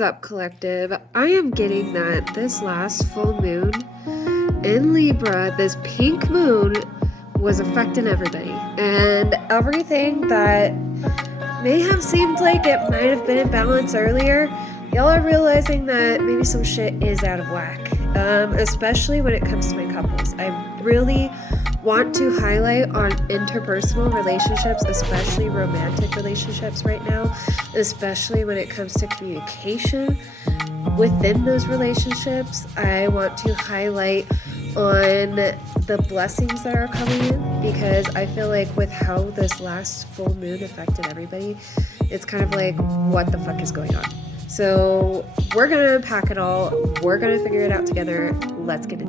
Up, collective? I am getting that this last full moon in Libra, this pink moon, was affecting everybody, and everything that may have seemed like it might have been in balance earlier, y'all are realizing that maybe some shit is out of whack, especially when it comes to my couples. I really want to highlight on interpersonal relationships, especially romantic relationships right now, especially when it comes to communication within those relationships. I want to highlight on the blessings that are coming in, because I feel like with how this last full moon affected everybody, it's kind of like, what the fuck is going on? So we're gonna unpack it all. We're gonna figure it out together. Let's get it.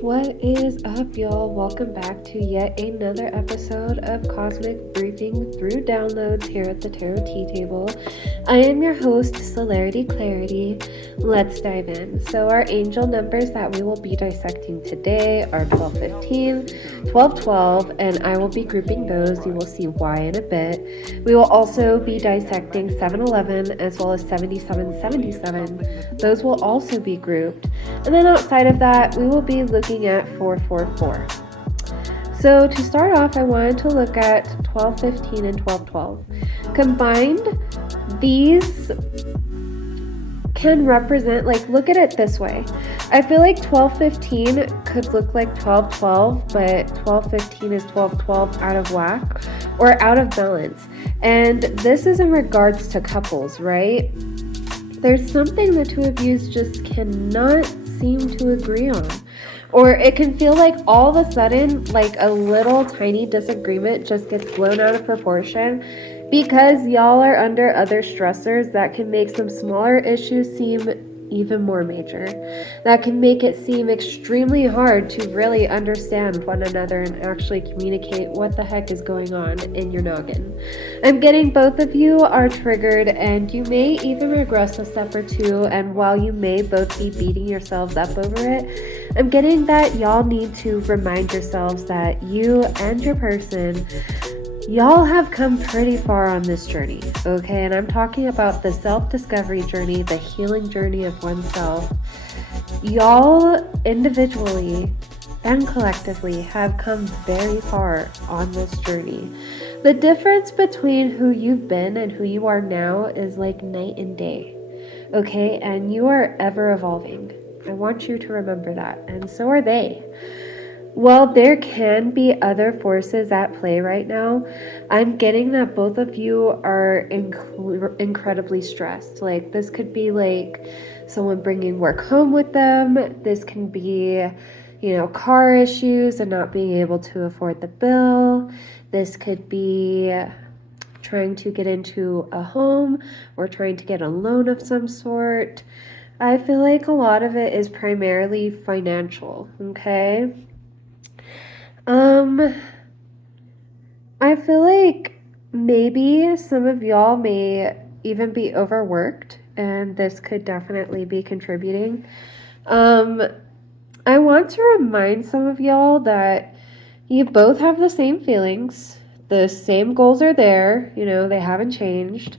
What is up, y'all? Welcome back to yet another episode of Cosmic Briefing through Downloads here at the Tarot Tea Table. I am your host, Celerity Clarity. Let's dive in. So our angel numbers that we will be dissecting today are 1215, 1212, and I will be grouping those. You will see why in a bit. We will also be dissecting 711 as well as 7777. Those will also be grouped. And then outside of that, we will be looking at 444. So to start off, I wanted to look at 1215 and 1212. Combined, these can represent, like, look at it this way. I feel like 1215 could look like 1212, but 1215 is 1212 out of whack or out of balance. And this is in regards to couples, right? There's something the two of you just cannot seem to agree on. Or it can feel like all of a sudden, like a little tiny disagreement just gets blown out of proportion because y'all are under other stressors that can make some smaller issues seem even more major. That can make it seem extremely hard to really understand one another and actually communicate what the heck is going on in your noggin. I'm getting both of you are triggered, and you may even regress a step or two, and while you may both be beating yourselves up over it, I'm getting that y'all need to remind yourselves that you and your person, y'all have come pretty far on this journey, okay? And I'm talking about the self-discovery journey, the healing journey of oneself. Y'all individually and collectively have come very far on this journey. The difference between who you've been and who you are now is like night and day, okay? And you are ever evolving. I want you to remember that, and so are they. While there can be other forces at play right now, I'm getting that both of you are incredibly stressed. Like, this could be like someone bringing work home with them. This can be, car issues and not being able to afford the bill. This could be trying to get into a home or trying to get a loan of some sort. I feel like a lot of it is primarily financial, okay? I feel like maybe some of y'all may even be overworked, and this could definitely be contributing. I want to remind some of y'all that you both have the same feelings. The same goals are there, they haven't changed,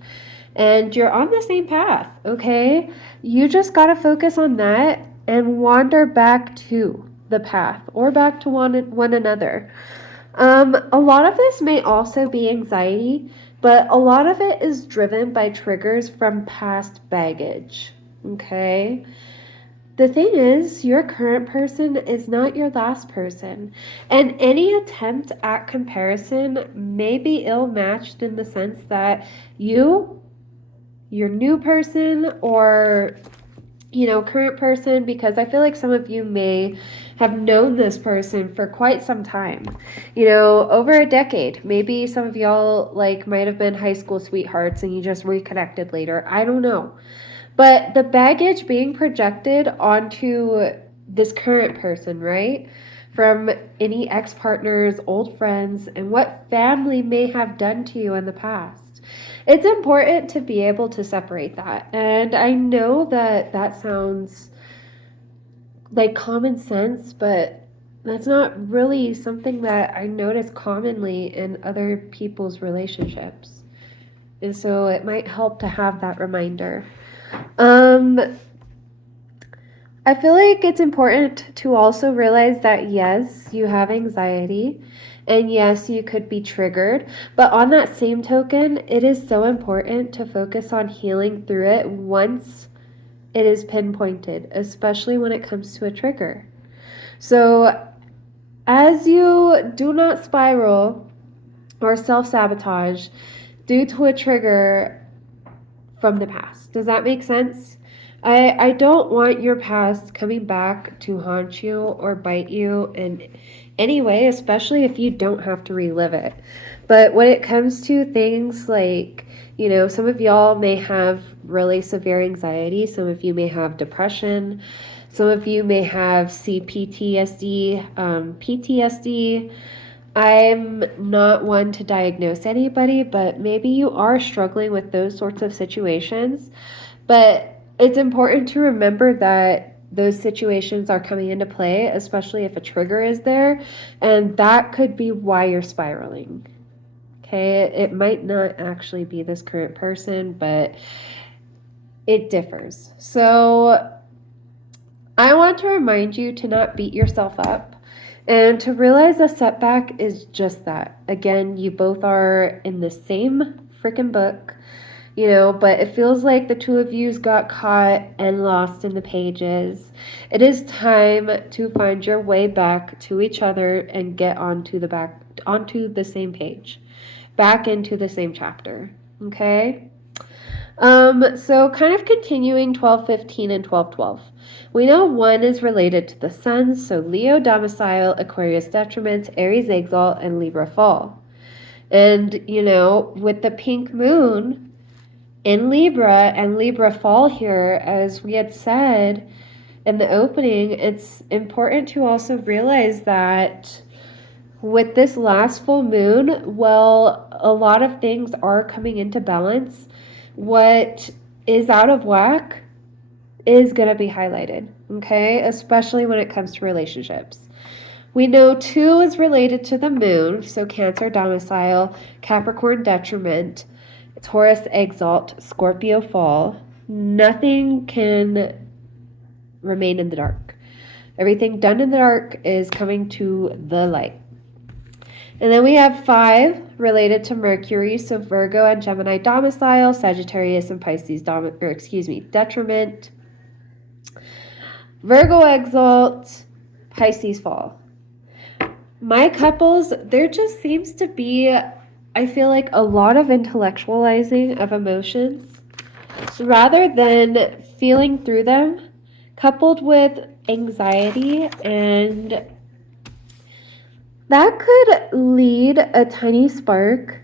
and you're on the same path, okay? You just got to focus on that and wander back to the path or back to one another. A lot of this may also be anxiety, but a lot of it is driven by triggers from past baggage, okay? The thing is, your current person is not your last person, and any attempt at comparison may be ill-matched in the sense that your new person or current person, because I feel like some of you may have known this person for quite some time, over a decade. Maybe some of y'all might have been high school sweethearts and you just reconnected later. I don't know. But the baggage being projected onto this current person, right? From any ex-partners, old friends, and what family may have done to you in the past. It's important to be able to separate that. And I know that that sounds like common sense, but that's not really something that I notice commonly in other people's relationships. And so it might help to have that reminder. I feel like it's important to also realize that yes, you have anxiety, and yes, you could be triggered, but on that same token, it is so important to focus on healing through it once it is pinpointed, especially when it comes to a trigger. So, as you do not spiral or self sabotage due to a trigger from the past, does that make sense? I don't want your past coming back to haunt you or bite you in any way, especially if you don't have to relive it. But when it comes to things like, some of y'all may have really severe anxiety, some of you may have depression, some of you may have CPTSD, PTSD. I'm not one to diagnose anybody, but maybe you are struggling with those sorts of situations. But it's important to remember that those situations are coming into play, especially if a trigger is there, and that could be why you're spiraling. Okay, it might not actually be this current person, but it differs. So I want to remind you to not beat yourself up and to realize a setback is just that. Again, you both are in the same freaking book. But it feels like the two of yous got caught and lost in the pages. It is time to find your way back to each other and get onto the same page, back into the same chapter. Okay? So kind of continuing 12:15 and 12:12. We know one is related to the sun, so Leo domicile, Aquarius detriment, Aries exalt, and Libra fall. And, with the pink moon in Libra and Libra fall here, as we had said in the opening, it's important to also realize that with this last full moon, well, a lot of things are coming into balance. What is out of whack is going to be highlighted, okay? Especially when it comes to relationships. We know 2 is related to the moon, so Cancer domicile, Capricorn detriment, Taurus exalt, Scorpio fall. Nothing can remain in the dark. Everything done in the dark is coming to the light. And then we have 5 related to Mercury, so Virgo and Gemini domicile, Sagittarius and Pisces detriment. Virgo exalt, Pisces fall. My couples, there just seems to be, I feel like, a lot of intellectualizing of emotions rather than feeling through them, coupled with anxiety, and that could lead a tiny spark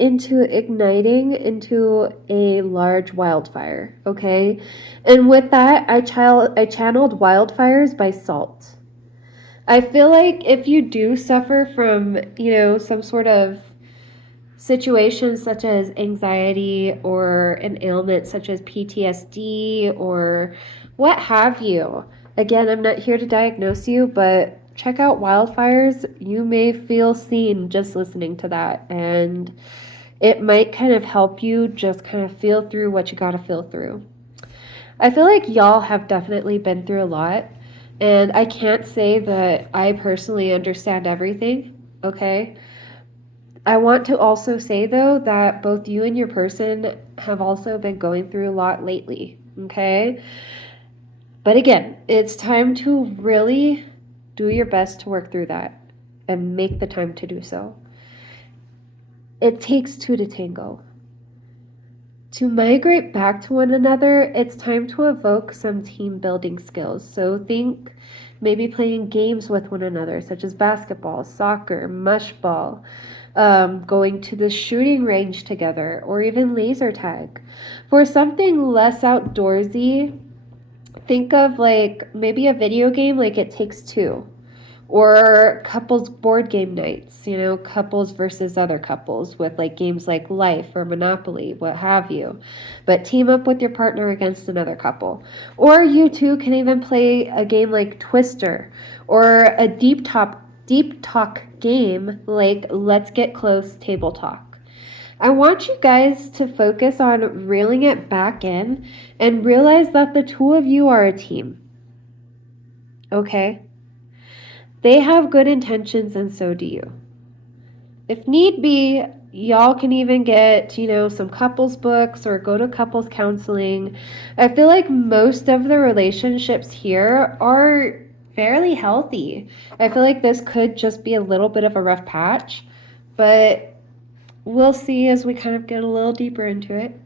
into igniting into a large wildfire, okay? And with that, I channeled Wildfires by SAULT. I feel like if you do suffer from, some sort of situation such as anxiety or an ailment such as PTSD or what have you, again, I'm not here to diagnose you, but check out Wildfires. You may feel seen just listening to that, and it might kind of help you just kind of feel through what you got to feel through. I feel like y'all have definitely been through a lot. And I can't say that I personally understand everything, okay? I want to also say, though, that both you and your person have also been going through a lot lately, okay? But again, it's time to really do your best to work through that and make the time to do so. It takes 2 to tango. To migrate back to one another, it's time to evoke some team building skills. So think maybe playing games with one another, such as basketball, soccer, mush ball, going to the shooting range together, or even laser tag. For something less outdoorsy, Think of like maybe a video game like It Takes Two, or couples board game nights, couples versus other couples with like games like Life or Monopoly, what have you. But team up with your partner against another couple. Or you two can even play a game like Twister, or a deep talk game like Let's Get Close Table Talk. I want you guys to focus on reeling it back in and realize that the two of you are a team. Okay? They have good intentions, and so do you. If need be, y'all can even get, some couples books or go to couples counseling. I feel like most of the relationships here are fairly healthy. I feel like this could just be a little bit of a rough patch, but we'll see as we kind of get a little deeper into it.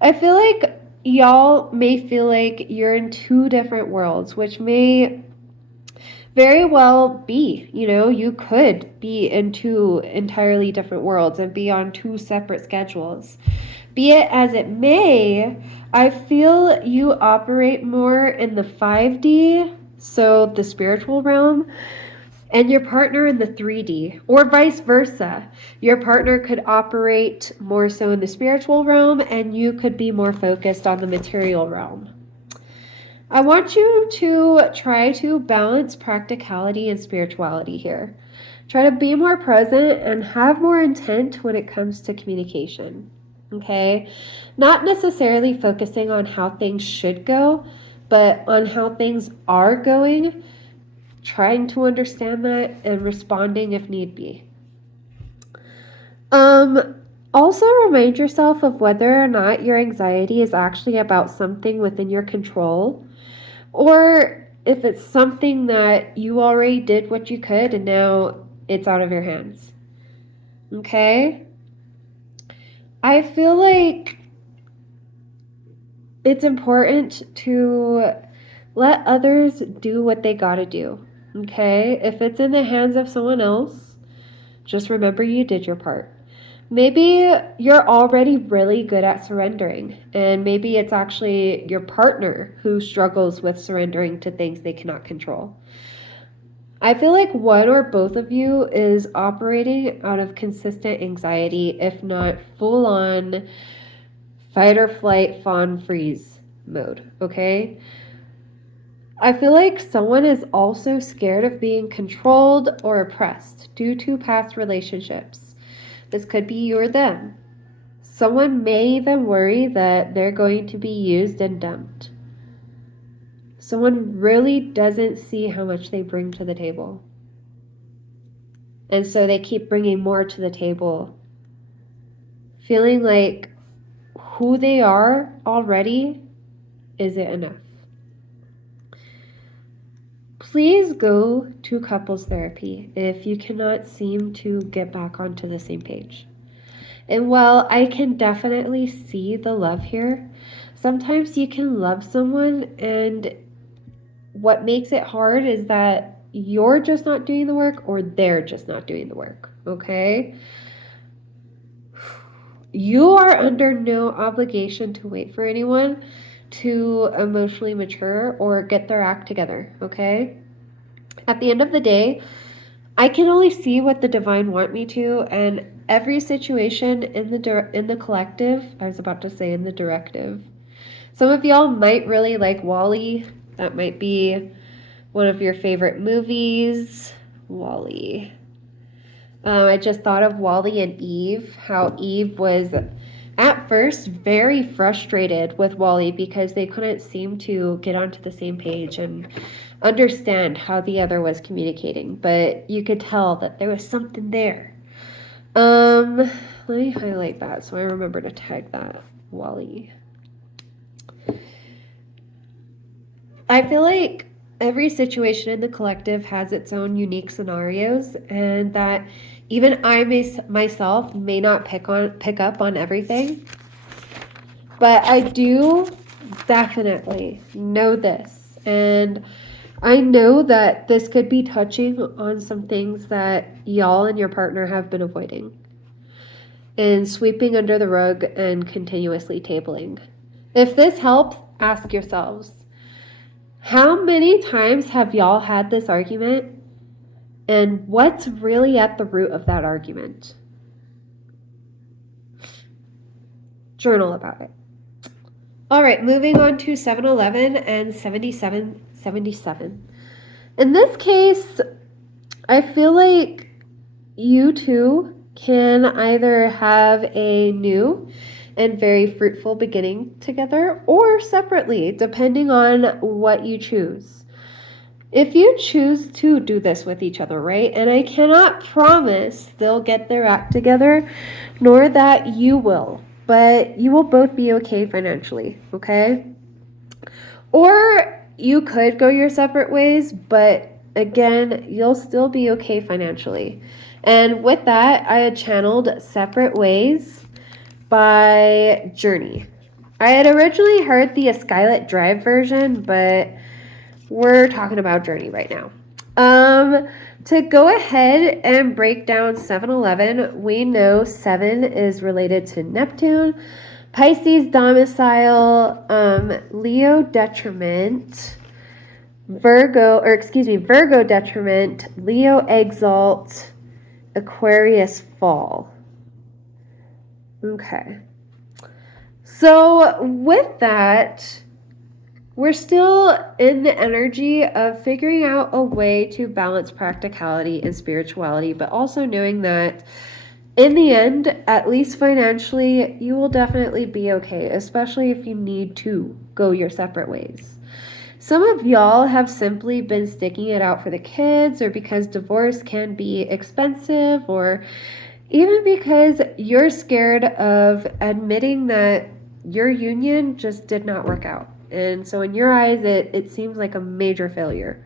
I feel like y'all may feel like you're in two different worlds, which may very well be. You could be in two entirely different worlds and be on two separate schedules. Be it as it may, I feel you operate more in the 5D, so the spiritual realm, and your partner in the 3D, or vice versa. Your partner could operate more so in the spiritual realm, and you could be more focused on the material realm. I want you to try to balance practicality and spirituality here. Try to be more present and have more intent when it comes to communication. Okay? Not necessarily focusing on how things should go, but on how things are going, trying to understand that and responding if need be. Also remind yourself of whether or not your anxiety is actually about something within your control, or if it's something that you already did what you could and now it's out of your hands. Okay? I feel like it's important to let others do what they gotta do. Okay? If it's in the hands of someone else, just remember you did your part. Maybe you're already really good at surrendering, and maybe it's actually your partner who struggles with surrendering to things they cannot control. I feel like one or both of you is operating out of consistent anxiety, if not full on fight or flight, fawn, freeze mode, okay? I feel like someone is also scared of being controlled or oppressed due to past relationships. This could be you or them. Someone may even worry that they're going to be used and dumped. Someone really doesn't see how much they bring to the table. And so they keep bringing more to the table, feeling like who they are already isn't enough. Please go to couples therapy if you cannot seem to get back onto the same page. And while I can definitely see the love here, sometimes you can love someone and what makes it hard is that you're just not doing the work or they're just not doing the work, okay? You are under no obligation to wait for anyone to emotionally mature or get their act together, okay? At the end of the day, I can only see what the divine want me to, and every situation in the collective, I was about to say in the directive. Some of y'all might really like WALL-E. That might be one of your favorite movies. WALL-E. I just thought of WALL-E and Eve, how Eve was at first very frustrated with WALL-E because they couldn't seem to get onto the same page and understand how the other was communicating, but you could tell that there was something there. Let me highlight that so I remember to tag that. WALL-E. I feel like every situation in the collective has its own unique scenarios, and that even I myself may not pick up on everything, but I do definitely know this, and I know that this could be touching on some things that y'all and your partner have been avoiding and sweeping under the rug and continuously tabling. If this helps, ask yourselves, How many times have y'all had this argument? And what's really at the root of that argument? Journal about it. All right, moving on to 7-Eleven and 7777. In this case, I feel like you two can either have a new and very fruitful beginning together or separately, depending on what you choose. If you choose to do this with each other, right? And I cannot promise they'll get their act together, nor that you will, but you will both be okay financially, okay? Or you could go your separate ways, but again, you'll still be okay financially. And with that, I had channeled Separate Ways by Journey. I had originally heard the Skylit Drive version, but we're talking about Journey right now. To go ahead and break down 7-Eleven, we know 7 is related to Neptune, Pisces domicile, Leo detriment, Virgo detriment, Leo exalt, Aquarius fall. Okay. So with that, we're still in the energy of figuring out a way to balance practicality and spirituality, but also knowing that in the end, at least financially, you will definitely be okay, especially if you need to go your separate ways. Some of y'all have simply been sticking it out for the kids, or because divorce can be expensive, or even because you're scared of admitting that your union just did not work out. And so in your eyes, it seems like a major failure.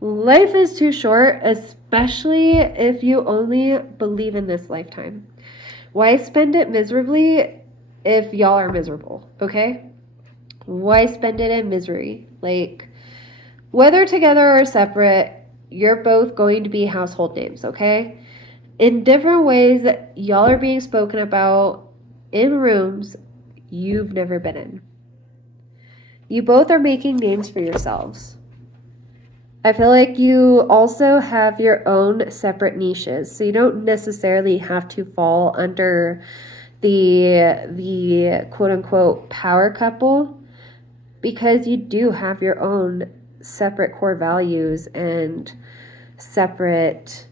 Life is too short, especially if you only believe in this lifetime. Why spend it miserably if y'all are miserable, okay? Why spend it in misery? Like, whether together or separate, you're both going to be household names, okay? In different ways, y'all are being spoken about in rooms you've never been in. You both are making names for yourselves. I feel like you also have your own separate niches, so you don't necessarily have to fall under the quote-unquote power couple, because you do have your own separate core values and separate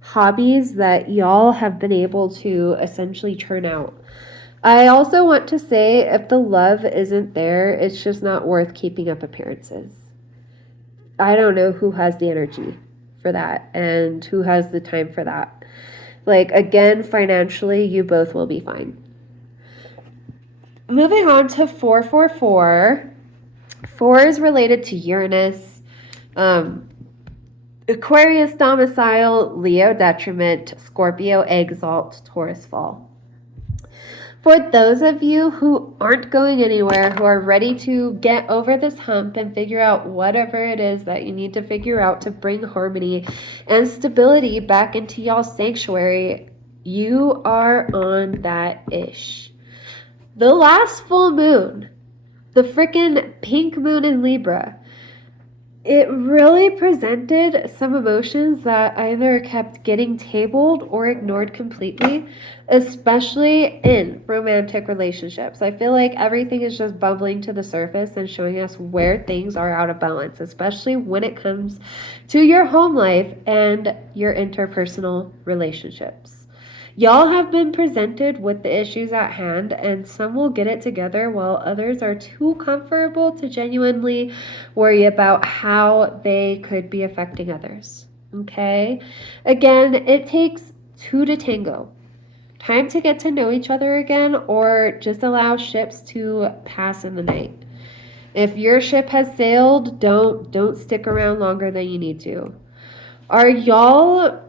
hobbies that y'all have been able to essentially churn out. I also want to say, if the love isn't there, it's just not worth keeping up appearances. I don't know who has the energy for that and who has the time for that. Like, again, financially, you both will be fine. Moving on to 444. 4 is related to Uranus, Aquarius domicile, Leo detriment, Scorpio exalt, Taurus fall. For those of you who aren't going anywhere, who are ready to get over this hump and figure out whatever it is that you need to figure out to bring harmony and stability back into y'all's sanctuary, you are on that ish. The last full moon, the frickin' pink moon in Libra, it really presented some emotions that either kept getting tabled or ignored completely, especially in romantic relationships. I feel like everything is just bubbling to the surface and showing us where things are out of balance, especially when it comes to your home life and your interpersonal relationships. Y'all have been presented with the issues at hand, and some will get it together while others are too comfortable to genuinely worry about how they could be affecting others. Okay? Again, it takes 2 to tango. Time to get to know each other again, or just allow ships to pass in the night. If your ship has sailed, don't stick around longer than you need to. Are y'all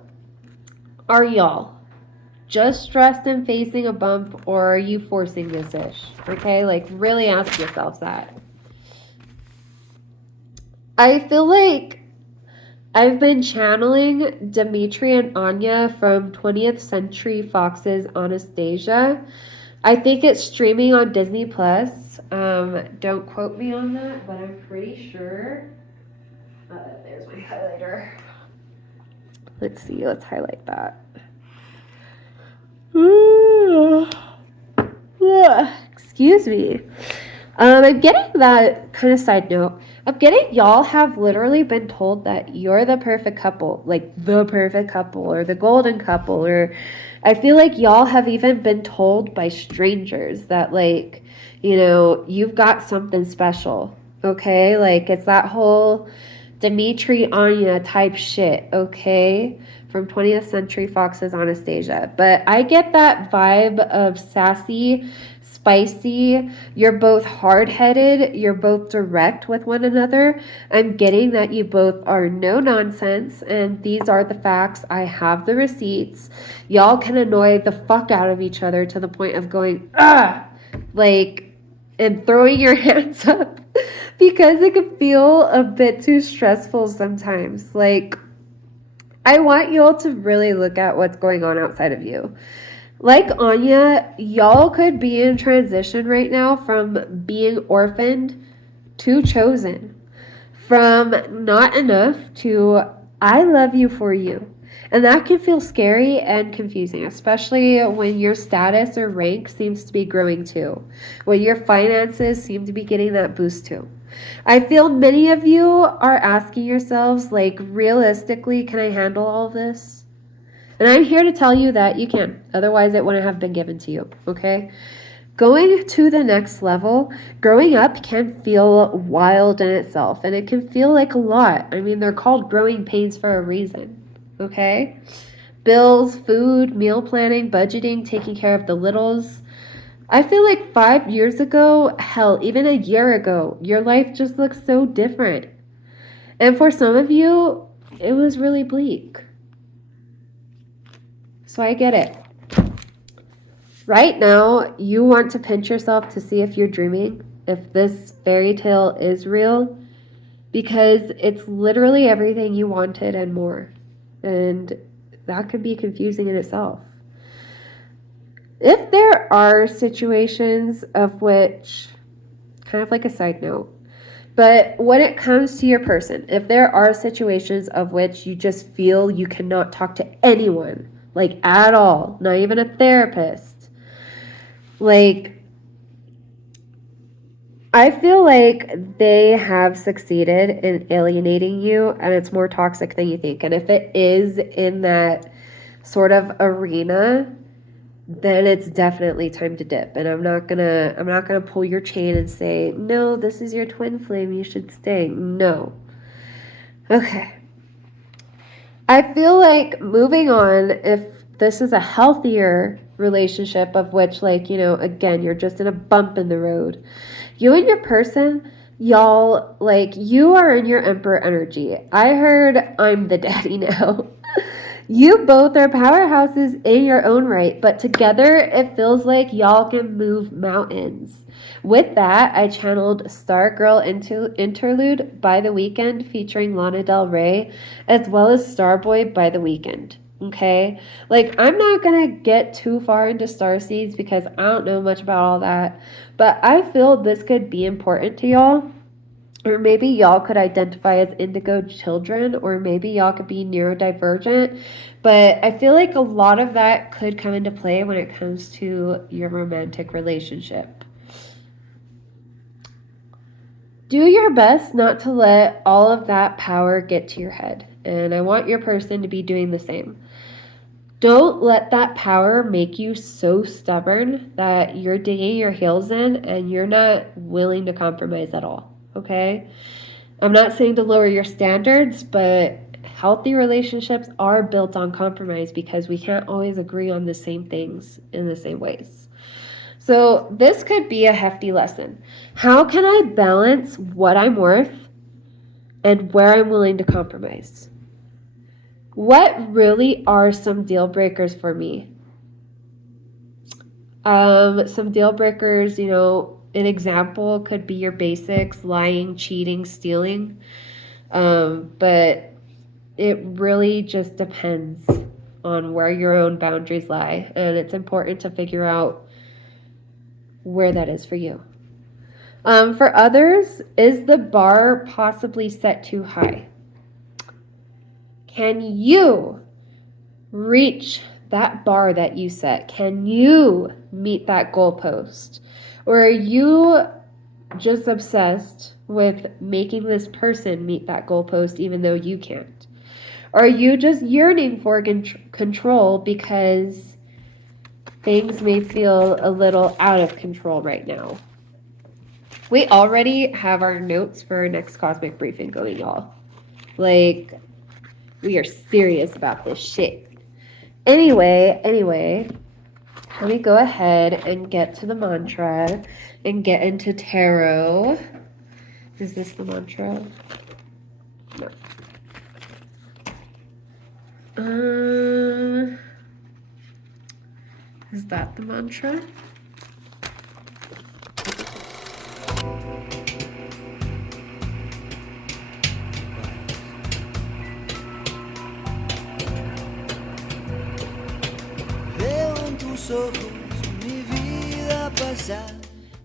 just stressed and facing a bump, or are you forcing this ish? Okay, like, really ask yourselves that. I feel like I've been channeling Dimitri and Anya from 20th Century Fox's Anastasia. I think it's streaming on Disney Plus. Don't quote me on that, but I'm pretty sure. There's my highlighter. Let's see. Let's highlight that. Excuse me. I'm getting that kind of side note. I'm getting y'all have literally been told that you're the perfect couple, like the perfect couple or the golden couple, or I feel like y'all have even been told by strangers that, like, you know, you've got something special, okay? Like, it's that whole Dimitri Anya type shit, okay? From 20th Century Fox's Anastasia. But I get that vibe of sassy, spicy. You're both hard-headed. You're both direct with one another. I'm getting that you both are no nonsense, and these are the facts. I have the receipts. Y'all can annoy the fuck out of each other to the point of going, ah, like, and throwing your hands up because it can feel a bit too stressful sometimes. Like, I want y'all to really look at what's going on outside of you. Like Anya, y'all could be in transition right now from being orphaned to chosen, from not enough to I love you for you. And that can feel scary and confusing, especially when your status or rank seems to be growing too, when your finances seem to be getting that boost too. I feel many of you are asking yourselves, like, realistically, can I handle all of this? And I'm here to tell you that you can. Otherwise, it wouldn't have been given to you, okay? Going to the next level, growing up can feel wild in itself, and it can feel like a lot. I mean, they're called growing pains for a reason, okay? Bills, food, meal planning, budgeting, taking care of the littles. I feel like 5 years ago, hell, even a year ago, your life just looks so different. And for some of you, it was really bleak. So I get it. Right now, you want to pinch yourself to see if you're dreaming, if this fairy tale is real, because it's literally everything you wanted and more. And that could be confusing in itself. If there are situations of which, kind of like a side note, but when it comes to your person, if there are situations of which you just feel you cannot talk to anyone, like at all, not even a therapist, like, I feel like they have succeeded in alienating you, and it's more toxic than you think. And if it is in that sort of arena, then it's definitely time to dip. And I'm not gonna pull your chain and say, no, this is your twin flame, you should stay. No. Okay. I feel like moving on, if this is a healthier relationship of which, like, you know, again, you're just in a bump in the road. You and your person, y'all, like, you are in your emperor energy. I heard I'm the daddy now. You both are powerhouses in your own right, but together it feels like y'all can move mountains. With that, I channeled Stargirl into Interlude by The Weeknd featuring Lana Del Rey, as well as Starboy by The Weeknd. Okay? Like, I'm not gonna get too far into starseeds because I don't know much about all that, but I feel this could be important to y'all. Or maybe y'all could identify as indigo children, or maybe y'all could be neurodivergent. But I feel like a lot of that could come into play when it comes to your romantic relationship. Do your best not to let all of that power get to your head. And I want your person to be doing the same. Don't let that power make you so stubborn that you're digging your heels in and you're not willing to compromise at all. Okay? I'm not saying to lower your standards, but healthy relationships are built on compromise because we can't always agree on the same things in the same ways. So this could be a hefty lesson. How can I balance what I'm worth and where I'm willing to compromise? What really are some deal breakers for me? Some deal breakers, you know, an example could be your basics: lying, cheating, stealing. But it really just depends on where your own boundaries lie. And it's important to figure out where that is for you. For others, is the bar possibly set too high? Can you reach that bar that you set? Can you meet that goalpost? Or are you just obsessed with making this person meet that goalpost even though you can't? Or are you just yearning for control because things may feel a little out of control right now? We already have our notes for our next cosmic briefing going, y'all. Like, we are serious about this shit. Anyway, let me go ahead and get to the mantra and get into tarot. Is this the mantra? No. Is that the mantra?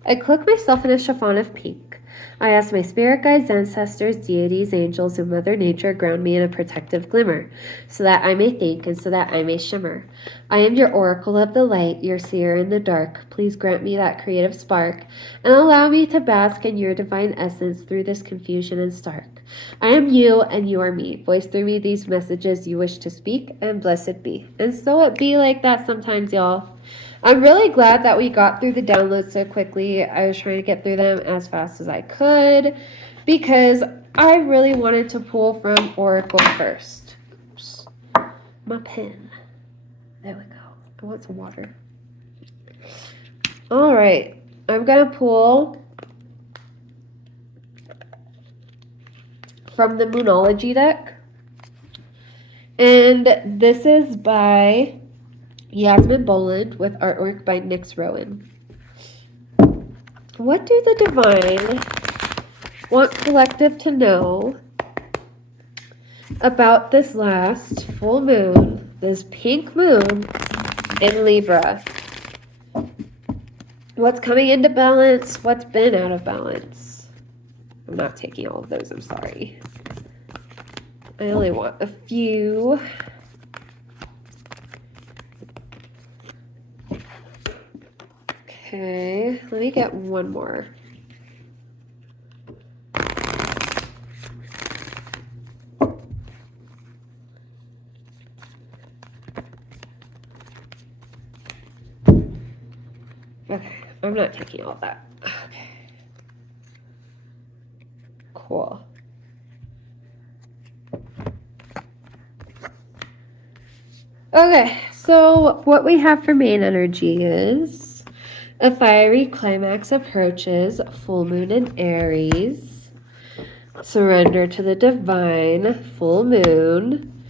I cloak myself in a chiffon of pink. I ask my spirit guides, ancestors, deities, angels, and Mother Nature ground me in a protective glimmer, so that I may think and so that I may shimmer. I am your oracle of the light, your seer in the dark. Please grant me that creative spark, and allow me to bask in your divine essence through this confusion and stark. I am you, and you are me. Voice through me these messages you wish to speak, and blessed be. And so it be like that sometimes, y'all. I'm really glad that we got through the downloads so quickly. I was trying to get through them as fast as I could because I really wanted to pull from Oracle first. Oops. My pen. There we go. I want some water. All right. I'm going to pull from the Moonology deck. And this is by Yasmin Boland with artwork by Nyx Rowan. What do the divine want collective to know about this last full moon, this pink moon in Libra? What's coming into balance? What's been out of balance? I'm not taking all of those, I'm sorry. I only want a few. Okay, let me get one more. Okay, I'm not taking all that. Okay. Cool. Okay, so what we have for main energy is a fiery climax approaches, full moon in Aries, surrender to the divine, full moon,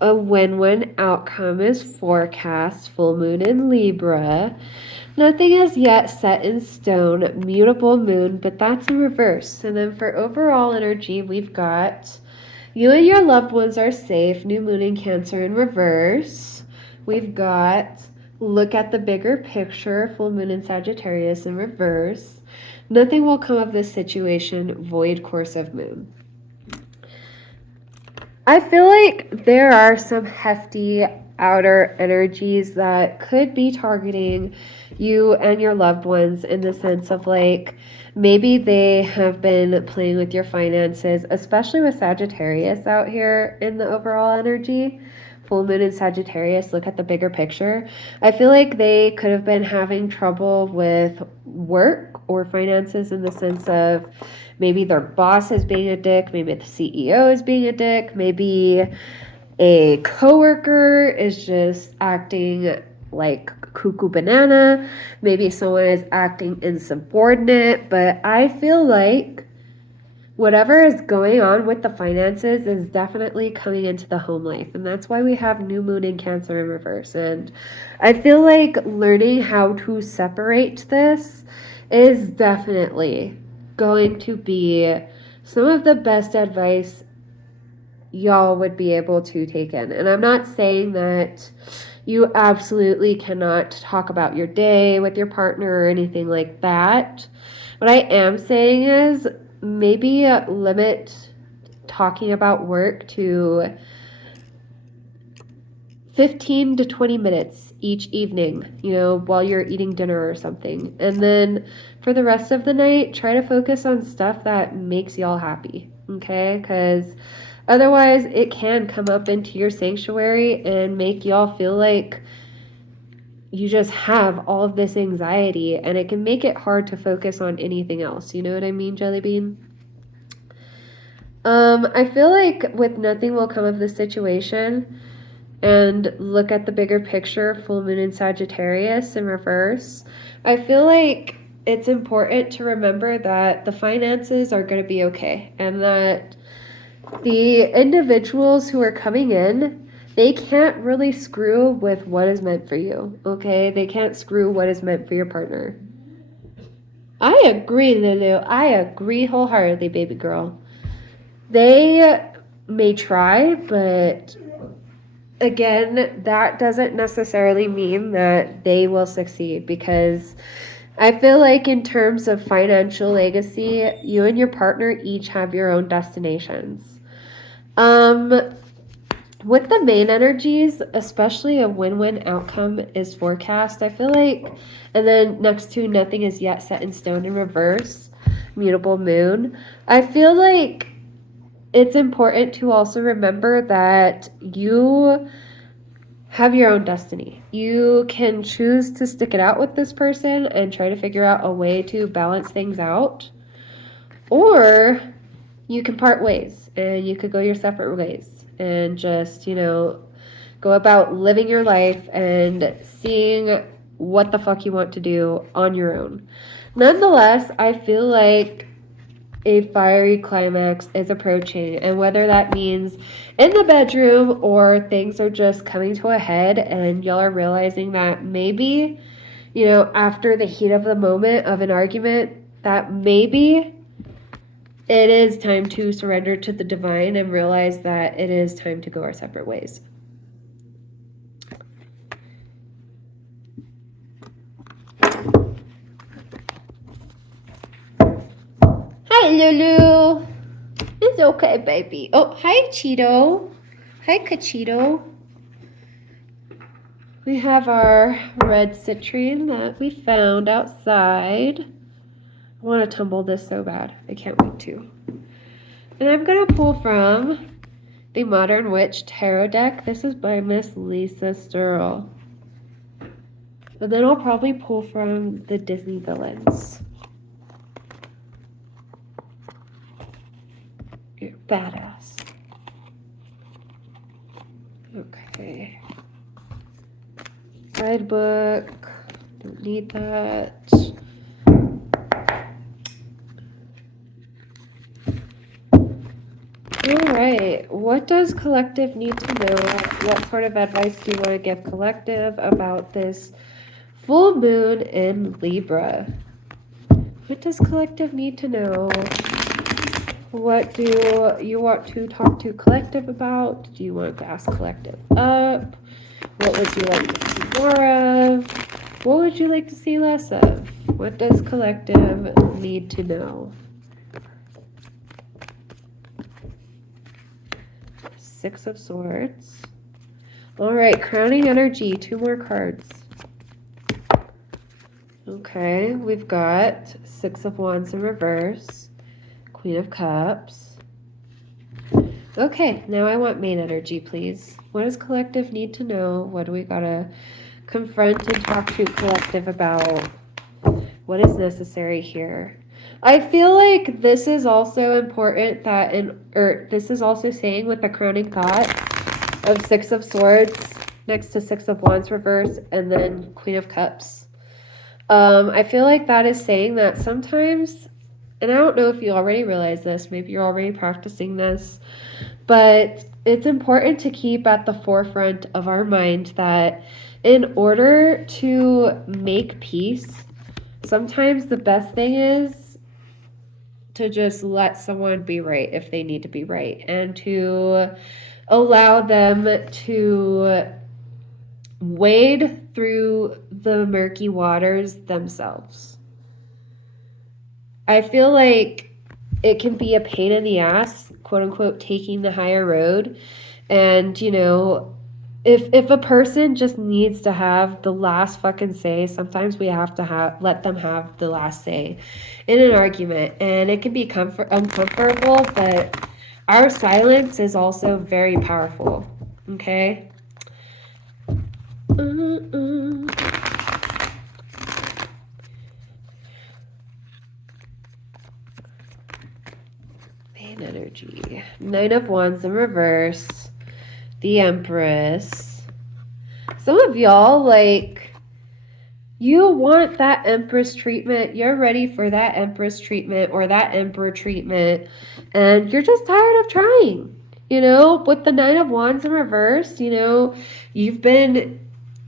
a win-win outcome is forecast, full moon in Libra, nothing is yet set in stone, mutable moon, but that's in reverse. And then for overall energy, we've got you and your loved ones are safe, new moon in Cancer in reverse. We've got look at the bigger picture, full moon in Sagittarius in reverse. Nothing will come of this situation, void course of moon. I feel like there are some hefty outer energies that could be targeting you and your loved ones in the sense of like maybe they have been playing with your finances, especially with Sagittarius out here in the overall energy. Full moon in Sagittarius, look at the bigger picture. I feel like they could have been having trouble with work or finances in the sense of maybe their boss is being a dick, maybe the CEO is being a dick, maybe a coworker is just acting like cuckoo banana, maybe someone is acting insubordinate, but I feel like whatever is going on with the finances is definitely coming into the home life. And that's why we have new moon in Cancer in reverse. And I feel like learning how to separate this is definitely going to be some of the best advice y'all would be able to take in. And I'm not saying that you absolutely cannot talk about your day with your partner or anything like that. What I am saying is maybe limit talking about work to 15 to 20 minutes each evening, while you're eating dinner or something. And then for the rest of the night, try to focus on stuff that makes y'all happy, okay? Because otherwise, it can come up into your sanctuary and make y'all feel like you just have all of this anxiety, and it can make it hard to focus on anything else. You know what I mean, Jellybean? I feel like with nothing will come of this situation, and look at the bigger picture, full moon in Sagittarius in reverse, I feel like it's important to remember that the finances are going to be okay, and that the individuals who are coming in, they can't really screw with what is meant for you, okay? They can't screw what is meant for your partner. I agree, Lulu. I agree wholeheartedly, baby girl. They may try, but again, that doesn't necessarily mean that they will succeed, because I feel like in terms of financial legacy, you and your partner each have your own destinations. With the main energies, especially a win-win outcome is forecast, I feel like. And then next to nothing is yet set in stone in reverse, mutable moon. I feel like it's important to also remember that you have your own destiny. You can choose to stick it out with this person and try to figure out a way to balance things out. Or you can part ways and you could go your separate ways and just, go about living your life and seeing what the fuck you want to do on your own. Nonetheless, I feel like a fiery climax is approaching, and whether that means in the bedroom or things are just coming to a head and y'all are realizing that maybe, after the heat of the moment of an argument, that maybe it is time to surrender to the divine and realize that it is time to go our separate ways. Hi, Lulu. It's okay, baby. Oh, hi, Cheeto. Hi, Cachito. We have our red citrine that we found outside. I want to tumble this so bad. I can't wait to. And I'm going to pull from the Modern Witch Tarot deck. This is by Miss Lisa Sturl. But then I'll probably pull from the Disney villains. You're badass. Okay. Red book. Don't need that. Alright, what does collective need to know? What sort of advice do you want to give collective about this full moon in Libra? What does collective need to know? What do you want to talk to collective about? Do you want to ask collective up? What would you like to see more of? What would you like to see less of? What does collective need to know? Six of Swords. All right, crowning energy, 2 more cards. Okay, we've got Six of Wands in reverse, Queen of Cups. Okay, now I want main energy, please. What does collective need to know? What do we gotta confront and talk to collective about? What is necessary here? I feel like this is also important that this is also saying with the crowning thought of Six of Swords next to Six of Wands reverse and then Queen of Cups. I feel like that is saying that sometimes, and I don't know if you already realize this, maybe you're already practicing this, but it's important to keep at the forefront of our mind that in order to make peace, sometimes the best thing is to just let someone be right if they need to be right, and to allow them to wade through the murky waters themselves. I feel like it can be a pain in the ass, quote unquote, taking the higher road. And, you know, if a person just needs to have the last fucking say, sometimes we have to let them have the last say in an argument. And it can be uncomfortable, but our silence is also very powerful. Okay? Main energy. Knight of Wands in reverse. The Empress. Some of y'all, like, you want that Empress treatment. You're ready for that Empress treatment or that Emperor treatment. And you're just tired of trying. You know, with the Knight of Wands in reverse, you know, you've been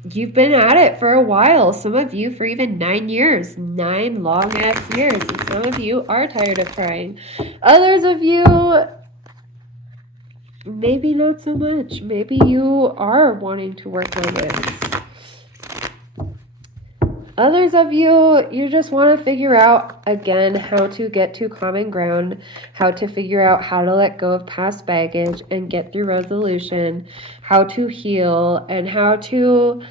at it for a while. Some of you for even 9 years. 9 long-ass years. And some of you are tired of trying. Others of you, maybe not so much. Maybe you are wanting to work on this. Others of you, you just want to figure out, again, how to get to common ground, how to figure out how to let go of past baggage and get through resolution, how to heal, and how to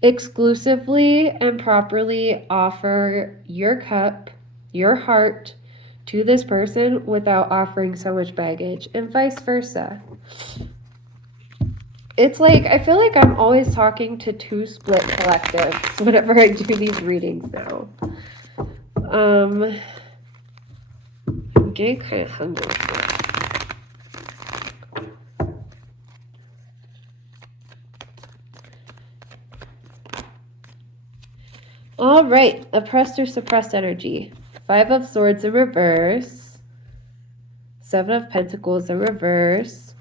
exclusively and properly offer your cup, your heart, to this person without offering so much baggage, and vice versa. It's like, I feel like I'm always talking to 2 split collectives whenever I do these readings now. I'm getting kind of hungry. All right, oppressed or suppressed energy. 5 of Swords in reverse. 7 of Pentacles in reverse.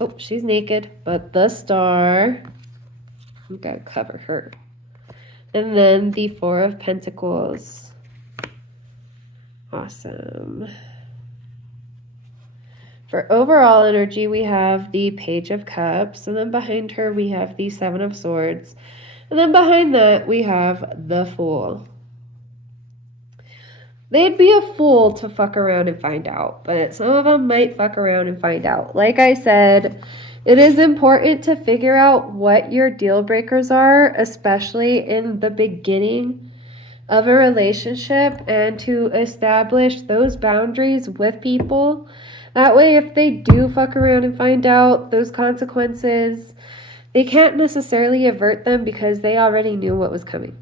Oh, she's naked, but the Star. We gotta cover her. And then the 4 of Pentacles. Awesome. For overall energy, we have the Page of Cups. And then behind her, we have the 7 of Swords. And then behind that, we have the Fool. They'd be a fool to fuck around and find out, but some of them might fuck around and find out. Like I said, it is important to figure out what your deal breakers are, especially in the beginning of a relationship, and to establish those boundaries with people. That way, if they do fuck around and find out those consequences, they can't necessarily avert them because they already knew what was coming.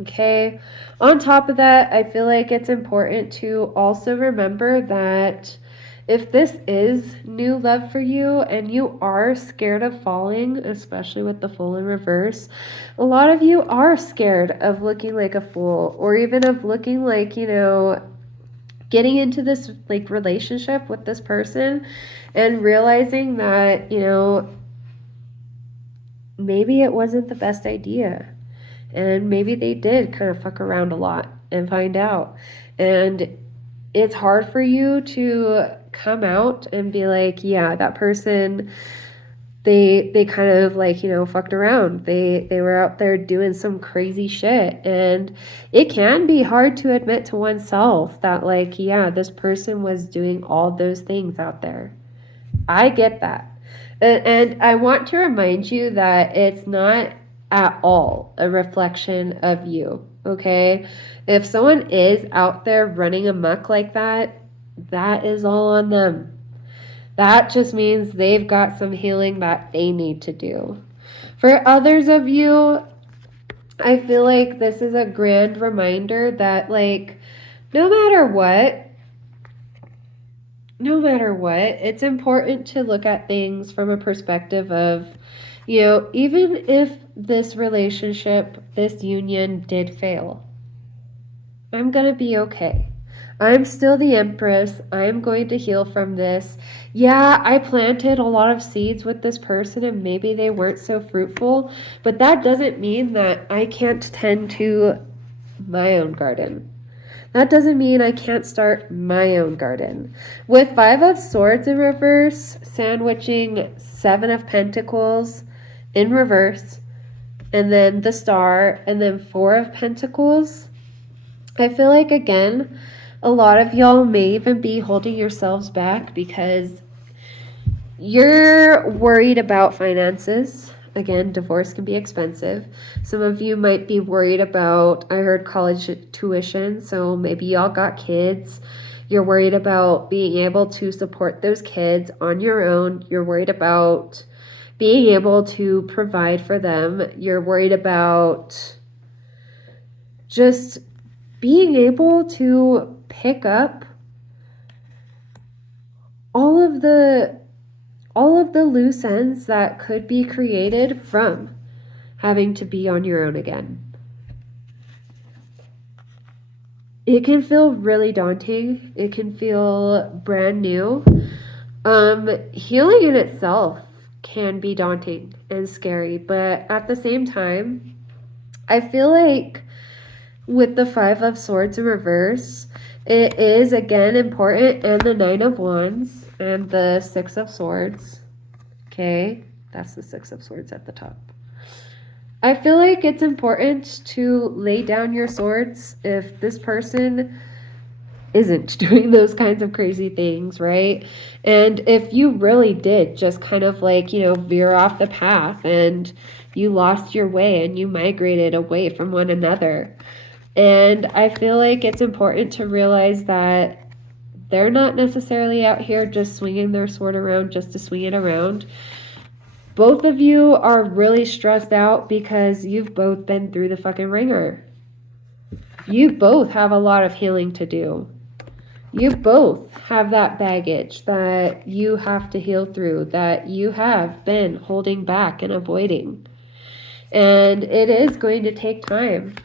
Okay. On top of that, I feel like it's important to also remember that if this is new love for you and you are scared of falling, especially with the Fool in reverse, a lot of you are scared of looking like a fool, or even of looking like, you know, getting into this like relationship with this person and realizing that, you know, maybe it wasn't the best idea. And maybe they did kind of fuck around a lot and find out. And it's hard for you to come out and be like, yeah, that person, they kind of like, you know, fucked around. They were out there doing some crazy shit. And it can be hard to admit to oneself that, like, yeah, this person was doing all those things out there. I get that. And I want to remind you that it's not at all a reflection of you, okay? If someone is out there running amok like that, that is all on them. That just means they've got some healing that they need to do. For others of you, I feel like this is a grand reminder that, like, no matter what, it's important to look at things from a perspective of, you know, even if this relationship, this union did fail, I'm going to be okay. I'm still the Empress. I'm going to heal from this. Yeah, I planted a lot of seeds with this person and maybe they weren't so fruitful, but that doesn't mean that I can't tend to my own garden. That doesn't mean I can't start my own garden. With 5 of Swords in reverse, sandwiching 7 of Pentacles in reverse, and then the Star, and then 4 of Pentacles, I feel like, again, a lot of y'all may even be holding yourselves back because you're worried about finances. Again, divorce can be expensive. Some of you might be worried about, I heard, college tuition, so maybe y'all got kids. You're worried about being able to support those kids on your own. You're worried about being able to provide for them. You're worried about just being able to pick up all of the loose ends that could be created from having to be on your own again. It can feel really daunting. It can feel brand new. Healing in itself can be daunting and scary, but at the same time, I feel like with the 5 of Swords in reverse, it is again important, and the 9 of Wands and the 6 of Swords. Okay, that's the 6 of Swords at the top. I feel like it's important to lay down your swords if this person isn't doing those kinds of crazy things, right? And if you really did just kind of like, veer off the path and you lost your way and you migrated away from one another. And I feel like it's important to realize that they're not necessarily out here just swinging their sword around just to swing it around. Both of you are really stressed out because you've both been through the fucking ringer. You both have a lot of healing to do. You both have that baggage that you have to heal through, that you have been holding back and avoiding. And it is going to take time.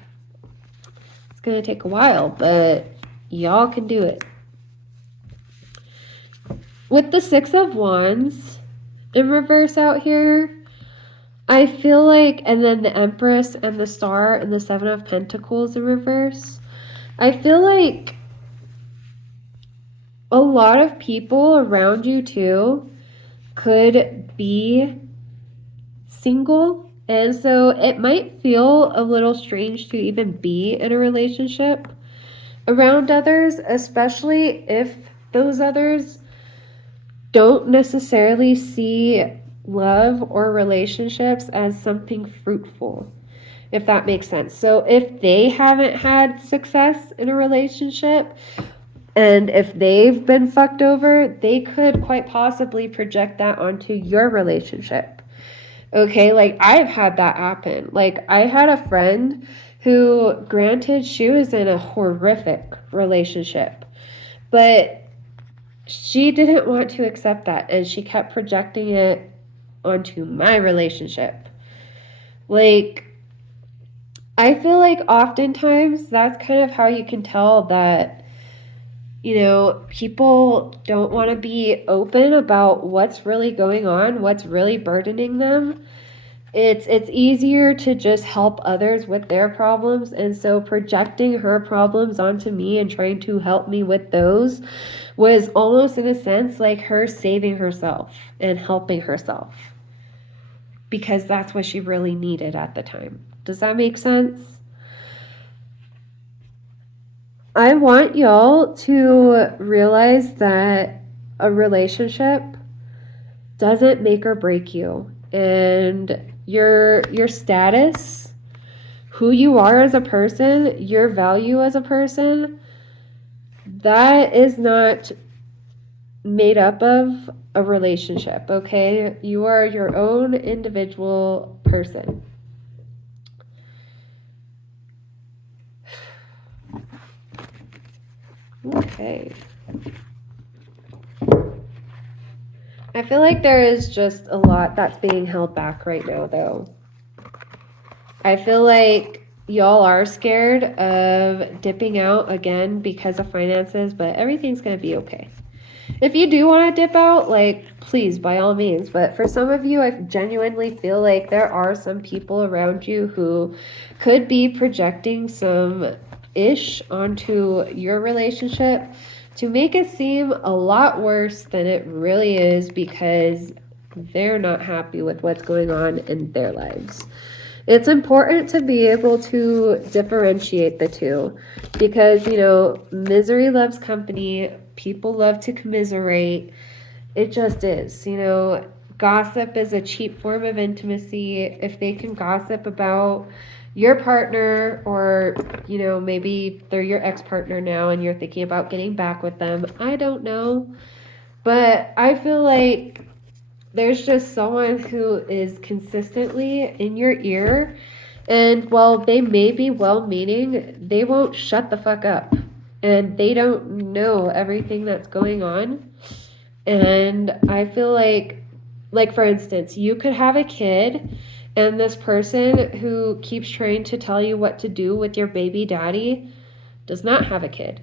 It's going to take a while, but y'all can do it. With the 6 of Wands in reverse out here, I feel like, and then the Empress and the Star and the 7 of Pentacles in reverse, I feel like a lot of people around you too could be single, and so it might feel a little strange to even be in a relationship around others, especially if those others don't necessarily see love or relationships as something fruitful, if that makes sense. So if they haven't had success in a relationship, and if they've been fucked over, they could quite possibly project that onto your relationship. Okay, like I've had that happen. Like I had a friend who, granted, she was in a horrific relationship, but she didn't want to accept that, and she kept projecting it onto my relationship. Like, I feel like oftentimes that's kind of how you can tell that, people don't want to be open about what's really going on, what's really burdening them. It's easier to just help others with their problems, and so projecting her problems onto me and trying to help me with those was almost, in a sense, like her saving herself and helping herself, because that's what she really needed at the time. Does that make sense? I want y'all to realize that a relationship doesn't make or break you, and your status, who you are as a person, your value as a person, that is not made up of a relationship, okay? You are your own individual person. Okay. I feel like there is just a lot that's being held back right now, though. I feel like y'all are scared of dipping out again because of finances, but everything's going to be okay. If you do want to dip out, please, by all means. But for some of you, I genuinely feel like there are some people around you who could be projecting some ish onto your relationship to make it seem a lot worse than it really is because they're not happy with what's going on in their lives. It's important to be able to differentiate the two because, misery loves company. People love to commiserate. It just is. Gossip is a cheap form of intimacy. If they can gossip about your partner or, maybe they're your ex-partner now and you're thinking about getting back with them, I don't know. But I feel like there's just someone who is consistently in your ear, and while they may be well-meaning, they won't shut the fuck up, and they don't know everything that's going on. And I feel like for instance, you could have a kid, and this person who keeps trying to tell you what to do with your baby daddy does not have a kid.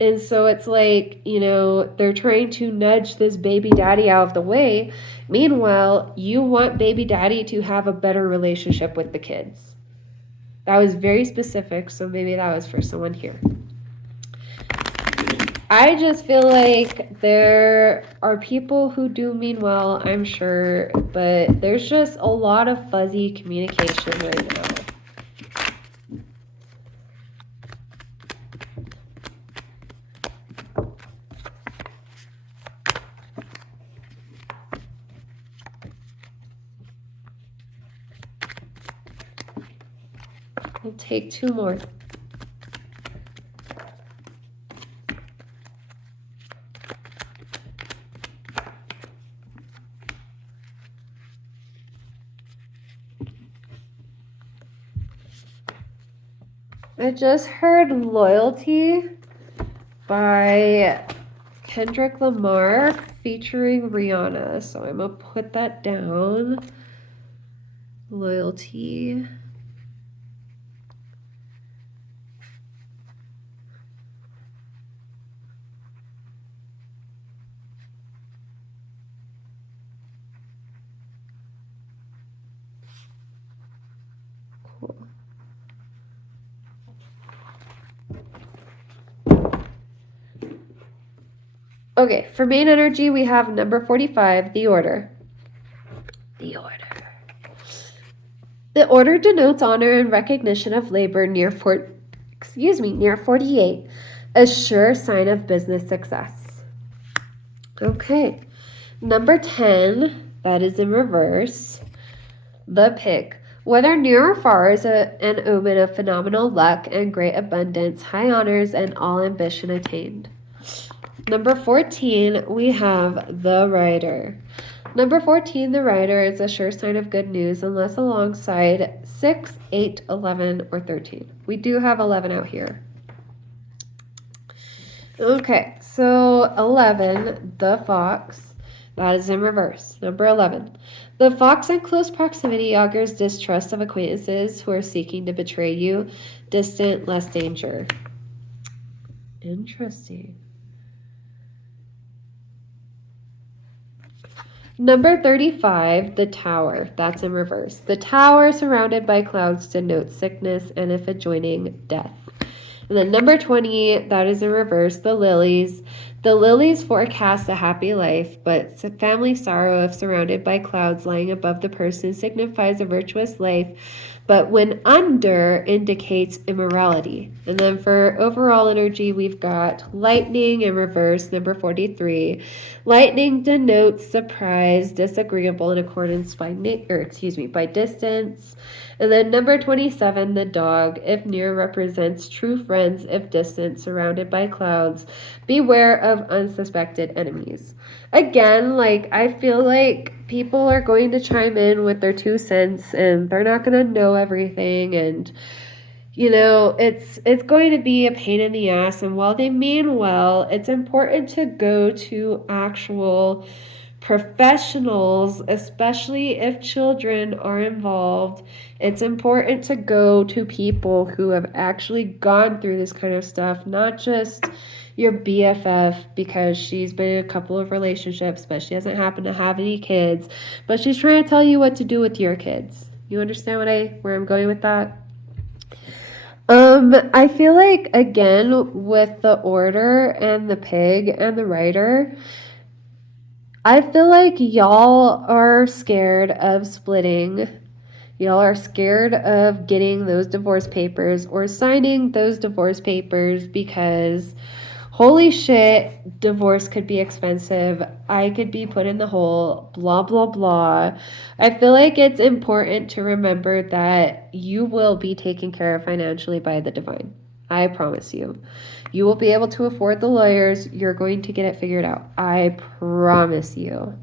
And so it's like, they're trying to nudge this baby daddy out of the way. Meanwhile, you want baby daddy to have a better relationship with the kids. That was very specific, so maybe that was for someone here. I just feel like there are people who do mean well, I'm sure, but there's just a lot of fuzzy communication right now. We'll take 2 more. I just heard Loyalty by Kendrick Lamar featuring Rihanna, so I'm gonna put that down. Loyalty. Cool. Okay, for main energy, we have number 45, the order. The order. The order denotes honor and recognition of labor near 48, a sure sign of business success. Okay, number 10, that is in reverse, the pig. Whether near or far is an omen of phenomenal luck and great abundance, high honors, and all ambition attained. Number 14, we have the rider. Number 14, the rider, is a sure sign of good news unless alongside 6, 8, 11, or 13. We do have 11 out here. Okay, so 11, the fox, that is in reverse. Number 11. The fox in close proximity augurs distrust of acquaintances who are seeking to betray you. Distant, less danger. Interesting. Number 35, the tower. That's in reverse. The tower surrounded by clouds denotes sickness and, if adjoining, death. And then number 20, that is in reverse, the lilies. The lilies forecast a happy life, but family sorrow, if surrounded by clouds lying above the person, signifies a virtuous life, but when under, indicates immorality. And then for overall energy, we've got lightning in reverse, number 43. Lightning denotes surprise, disagreeable in accordance by distance. And then number 27, the dog, if near, represents true friends, if distant, surrounded by clouds. Beware of unsuspected enemies. Again, I feel like people are going to chime in with their 2 cents, and they're not going to know everything, and it's going to be a pain in the ass. And while they mean well, it's important to go to actual professionals, especially if children are involved. It's important to go to people who have actually gone through this kind of stuff, not just your BFF because she's been in a couple of relationships, but she doesn't happen to have any kids, but she's trying to tell you what to do with your kids. You understand where I'm going with that? I feel like, again, with the order and the pig and the writer, I feel like y'all are scared of splitting. Y'all are scared of getting those divorce papers or signing those divorce papers because holy shit, divorce could be expensive. I could be put in the hole, blah, blah, blah. I feel like it's important to remember that you will be taken care of financially by the divine. I promise you. You will be able to afford the lawyers. You're going to get it figured out. I promise you.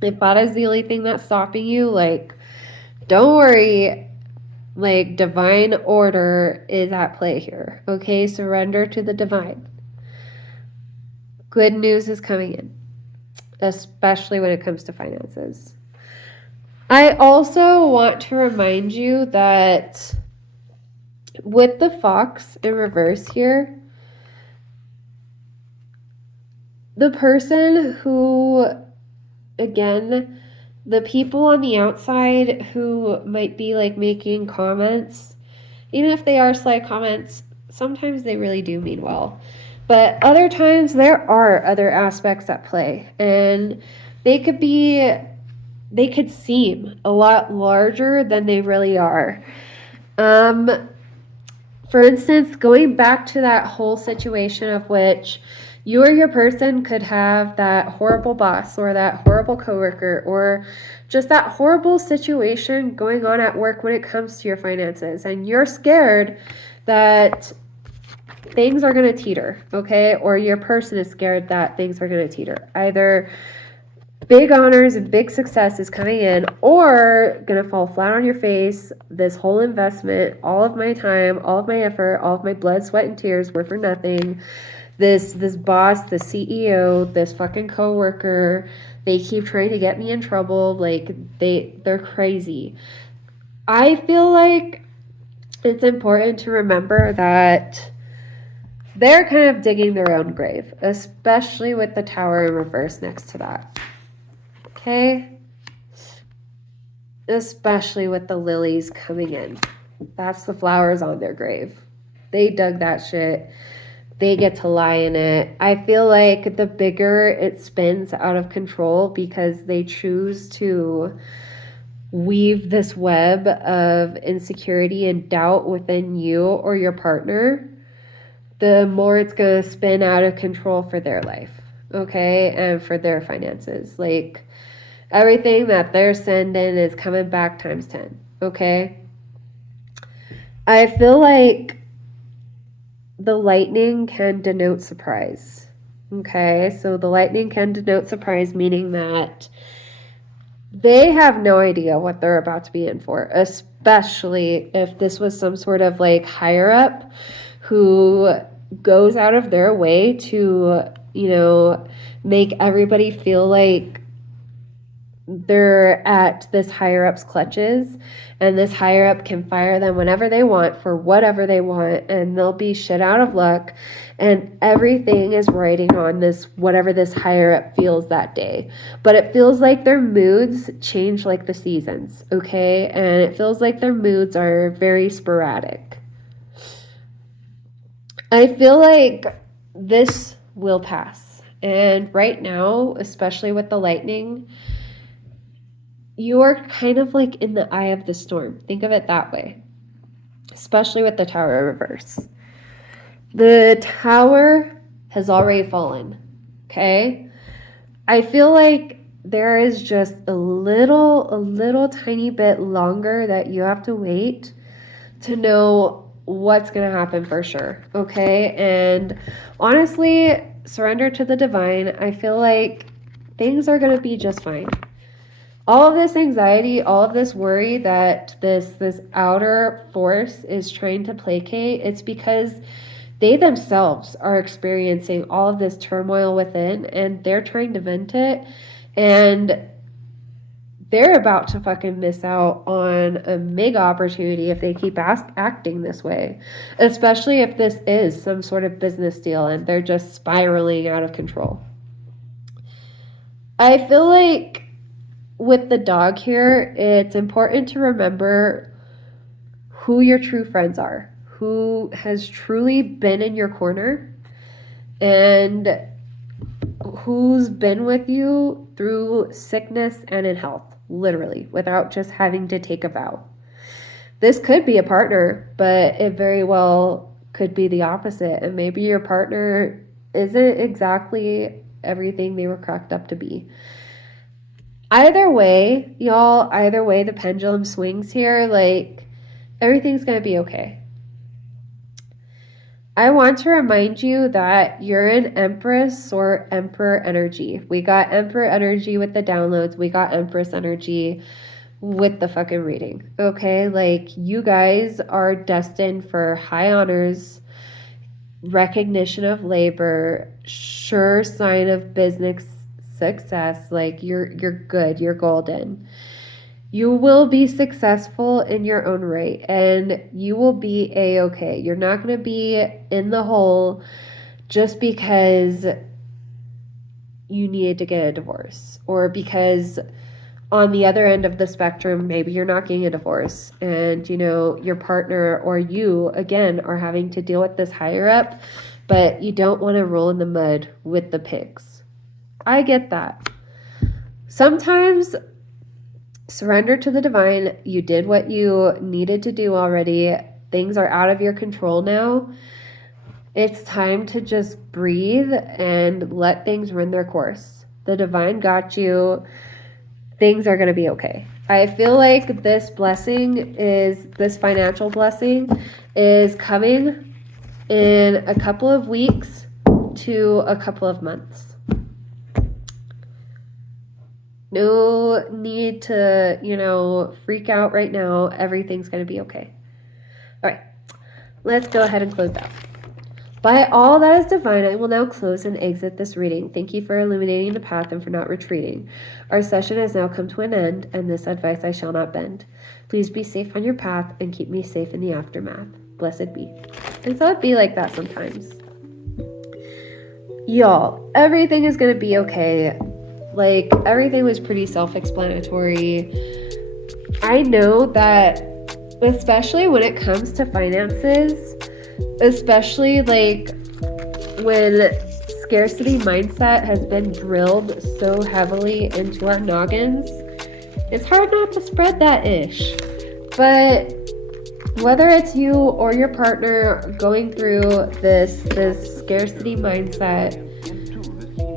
If that is the only thing that's stopping you, like, don't worry. Like, divine order is at play here. Okay? Surrender to the divine. Good news is coming in, especially when it comes to finances. I also want to remind you that with the fox in reverse here, the person who, again, the people on the outside who might be like making comments, even if they are slight comments, sometimes they really do mean well. But other times there are other aspects at play, and they could seem a lot larger than they really are. For instance, going back to that whole situation of which you or your person could have that horrible boss or that horrible coworker or just that horrible situation going on at work when it comes to your finances, and you're scared that things are going to teeter, okay? Or your person is scared that things are going to teeter. Either big honors and big success is coming in, or going to fall flat on your face. This whole investment, all of my time, all of my effort, all of my blood, sweat, and tears were for nothing. This boss, the CEO, this fucking coworker, they keep trying to get me in trouble. Like, they're crazy. I feel like it's important to remember that they're kind of digging their own grave, especially with the tower in reverse next to that. Okay? Especially with the lilies coming in. That's the flowers on their grave. They dug that shit. They get to lie in it. I feel like the bigger it spins out of control because they choose to weave this web of insecurity and doubt within you or your partner, the more it's going to spin out of control for their life, okay, and for their finances. Like, everything that they're sending is coming back times 10, okay? I feel like the lightning can denote surprise, okay? So the lightning can denote surprise, meaning that they have no idea what they're about to be in for, especially if this was some sort of like higher up who goes out of their way to, make everybody feel like they're at this higher up's clutches, and this higher up can fire them whenever they want for whatever they want, and they'll be shit out of luck, and everything is riding on this whatever this higher up feels that day. But it feels like their moods change like the seasons, okay? And it feels like their moods are very sporadic. I feel like this will pass, and right now, especially with the lightning, you're kind of like in the eye of the storm. Think of it that way, especially with the tower in reverse. The tower has already fallen, okay? I feel like there is just a little tiny bit longer that you have to wait to know what's going to happen for sure, okay? And honestly, surrender to the divine. I feel like things are going to be just fine. All of this anxiety, all of this worry that this outer force is trying to placate, it's because they themselves are experiencing all of this turmoil within, and they're trying to vent it, and they're about to fucking miss out on a mega opportunity if they keep acting this way, especially if this is some sort of business deal and they're just spiraling out of control. I feel like with the dog here, it's important to remember who your true friends are, who has truly been in your corner and who's been with you through sickness and in health, literally, without just having to take a vow. This could be a partner, but it very well could be the opposite. And maybe your partner isn't exactly everything they were cracked up to be. Either way, y'all, either way the pendulum swings here, like, everything's going to be okay. I want to remind you that you're an Empress or Emperor energy. We got Emperor energy with the downloads. We got Empress energy with the fucking reading. Okay? Like, you guys are destined for high honors, recognition of labor, sure sign of business success. Like, you're good. You're golden. You will be successful in your own right, and you will be a-okay. You're not going to be in the hole just because you needed to get a divorce, or because on the other end of the spectrum, maybe you're not getting a divorce and, you know, your partner or you, again, are having to deal with this higher up, but you don't want to roll in the mud with the pigs. I get that. Sometimes surrender to the divine. You did what you needed to do already. Things are out of your control now. It's time to just breathe and let things run their course. The divine got you. Things are going to be okay. I feel like this financial blessing is coming in a couple of weeks to a couple of months. No need to, freak out right now. Everything's going to be okay. All right, let's go ahead and close out. By all that is divine, I will now close and exit this reading. Thank you for illuminating the path and for not retreating. Our session has now come to an end, and this advice I shall not bend. Please be safe on your path and keep me safe in the aftermath. Blessed be. And so it'd be like that sometimes. Y'all, everything is going to be okay. Like, everything was pretty self-explanatory. I know that, especially when it comes to finances, especially like when scarcity mindset has been drilled so heavily into our noggins, it's hard not to spread that ish. But whether it's you or your partner going through this scarcity mindset,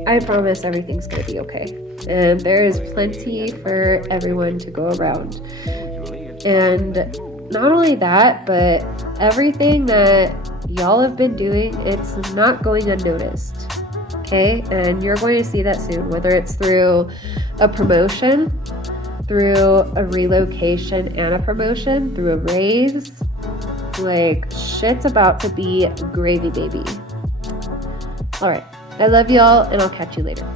I promise everything's going to be okay. And there is plenty for everyone to go around. And not only that, but everything that y'all have been doing, it's not going unnoticed. Okay? And you're going to see that soon, whether it's through a promotion, through a relocation and a promotion, through a raise. Like, shit's about to be gravy, baby. All right. I love y'all, and I'll catch you later.